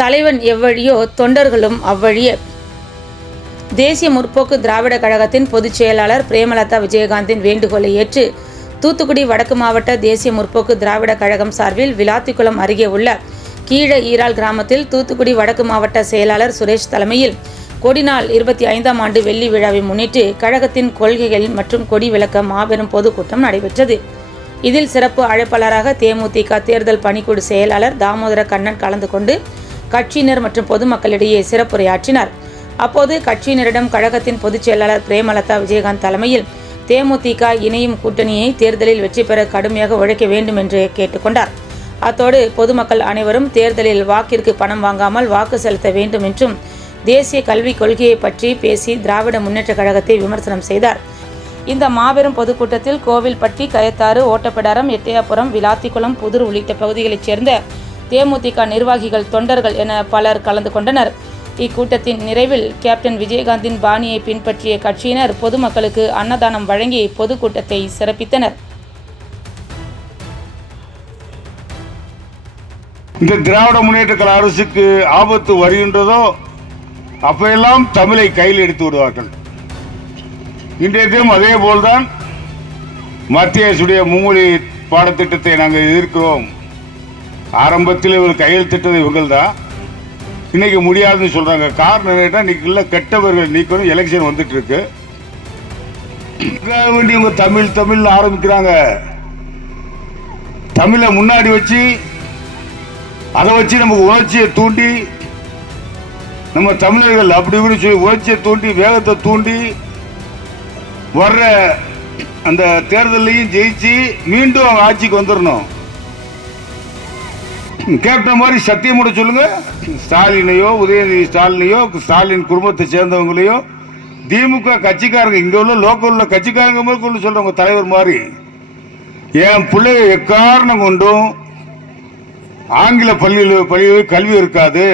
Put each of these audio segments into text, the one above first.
தலைவன் எவ்வழியோ தொண்டர்களும் அவ்வழியே. தேசிய முற்போக்கு திராவிட கழகத்தின் பொதுச் செயலாளர் பிரேமலதா விஜயகாந்தின் வேண்டுகோளை ஏற்று தூத்துக்குடி வடக்கு மாவட்ட தேசிய முற்போக்கு திராவிட கழகம் சார்பில் விளாத்திக்குளம் அருகே உள்ள கீழ ஈரால் கிராமத்தில் தூத்துக்குடி வடக்கு மாவட்ட செயலாளர் சுரேஷ் தலைமையில் கொடிநாள் இருபத்தி ஐந்தாம் ஆண்டு வெள்ளி விழாவை முன்னிட்டு கழகத்தின் கொள்கைகள் மற்றும் கொடி விளக்க மாபெரும் பொதுக்கூட்டம் நடைபெற்றது. இதில் சிறப்பு அழைப்பாளராக தேமுதிக தேர்தல் பணிக்குழு செயலாளர் தாமோதர கண்ணன் கலந்து கொண்டு கட்சியினர் மற்றும் பொதுமக்களிடையே சிறப்புரையாற்றினார். அப்போது கட்சியினரிடம் கழகத்தின் பொதுச் செயலாளர் பிரேமலதா விஜயகாந்த் தலைமையில் தேமுதிக இணையும் கூட்டணியை தேர்தலில் வெற்றி பெற கடுமையாக உழைக்க வேண்டும் என்று கேட்டுக்கொண்டார். அத்தோடு பொதுமக்கள் அனைவரும் தேர்தலில் வாக்கிற்கு பணம் வாங்காமல் வாக்கு செலுத்த வேண்டும் என்றும் தேசிய கல்விக் கொள்கையை பற்றி பேசி திராவிட முன்னேற்ற கழகத்தை விமர்சனம் செய்தார். இந்த மாபெரும் பொதுக்கூட்டத்தில் கோவில்பட்டி கயத்தாறு ஓட்டப்பிடாரம் எட்டயாபுரம் விளாத்திக்குளம் புதூர் உள்ளிட்ட பகுதிகளைச் சேர்ந்த தேமுதிக நிர்வாகிகள் தொண்டர்கள் என பலர் கலந்து கொண்டனர். இக்கூட்டத்தின் நிறைவில் கேப்டன் விஜயகாந்தின் பாணியை பின்பற்றிய கட்சியினர் பொதுமக்களுக்கு அன்னதானம் வழங்கி பொதுக்கூட்டத்தை சிறப்பித்தனர். இந்த திராவிட முன்னேற்ற கழக அரசுக்கு ஆபத்து வருகின்றதோ அப்பெல்லாம் தமிழை கையில் எடுத்து விடுவார்கள். இன்றைய தினம் அதே போல்தான் மத்திய அரசுடைய மும்மொழி பாடத்திட்டத்தை நாங்கள் எதிர்க்கிறோம். ஆரம்பத்தில் இவர் கையெழுத்திட்டது இவர்கள் தான் இன்னைக்கு முடியாதுன்னு சொல்றாங்க. காரணம் என்னன்னா இன்னைக்கு இல்லை கெட்டவர்கள் நீக்கணும் எலெக்ஷன் வந்துட்டு இருக்கு வேண்டி இவங்க தமிழ் தமிழ் ஆரம்பிக்கிறாங்க. தமிழை முன்னாடி வச்சு அதை வச்சு நமக்கு உணர்ச்சியை தூண்டி நம்ம தமிழர்கள் அப்படி இப்படி சொல்லி உணர்ச்சியை தூண்டி வேகத்தை தூண்டி வர்ற அந்த தேர்தலையும் ஜெயிச்சு மீண்டும் அவங்க ஆட்சிக்கு வந்துடணும் கேப்டன் மாதிரி சத்தியம் கூட சொல்லுங்க. ஸ்டாலினையோ உதயநிதி ஸ்டாலினையோ ஸ்டாலின் குடும்பத்தை சேர்ந்தவங்களையோ திமுக கட்சிக்காரங்க இங்கே உள்ள லோக்கலில் கட்சிக்காரங்க மாதிரி கொண்டு சொல்கிறவங்க தலைவர் மாதிரி. என் பிள்ளைய எக்காரணம் கொண்டும் ஆங்கில பள்ளியில் பள்ளியில் கல்வி இருக்காது.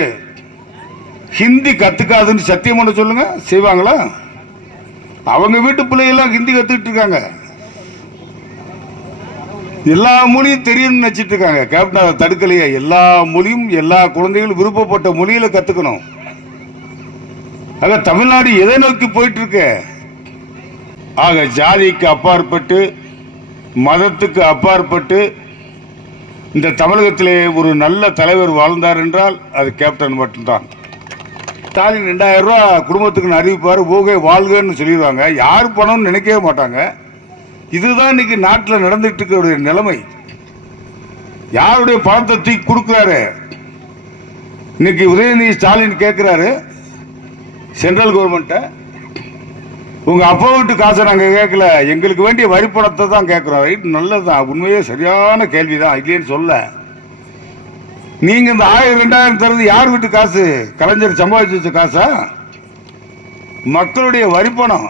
ஹிந்தி கற்றுக்காதுன்னு சத்தியம் பண்ண சொல்லுங்கள் செய்வாங்களா? அவங்க வீட்டு பிள்ளைகள்லாம் ஹிந்தி கற்றுக்கிட்டு இருக்காங்க. எல்லா மொழியும் தெரியும்னு நினச்சிட்டு இருக்காங்க கேப்டன் அதை தடுக்கலையே. எல்லா மொழியும் எல்லா குழந்தைகளும் விருப்பப்பட்ட மொழியில் கற்றுக்கணும் ஆக தமிழ்நாடு எதை நோக்கி போயிட்டு இருக்கு ஆக ஜாதிக்கு அப்பாற்பட்டு மதத்துக்கு அப்பாற்பட்டு இந்த தமிழகத்திலே ஒரு நல்ல தலைவர் வாழ்ந்தார் என்றால் அது கேப்டன் மட்டும்தான். ஸ்டாலின் ரெண்டாயிரம் ரூபா குடும்பத்துக்கு அறிவிப்பார் ஊகை வாழ்கன்னு சொல்லிடுவாங்க. யார் பணம்னு நினைக்கவே மாட்டாங்க. இதுதான் இன்னைக்கு நாட்டில் நடந்துட்டு இருக்கிற நிலைமை. யாருடைய பணத்தை தூக்கி கொடுக்குறாரு? இன்னைக்கு உதயநிதி ஸ்டாலின் கேட்குறாரு சென்ட்ரல் கவர்மெண்ட்டை உங்க அப்பாவுட்டு காசை நாங்கள் கேட்கல எங்களுக்கு வேண்டிய வரி பணத்தை தான் கேட்குறோம். ரைட் நல்லதுதான். உண்மையே சரியான கேள்விதான். இல்லைன்னு சொல்ல. நீங்க இந்த ஆயிரம் ரெண்டாயிரம் தருது யார் வீட்டு காசு? கலைஞர் சம்பாதிச்சு வச்ச காசா? மக்களுடைய வரிப்பணம்.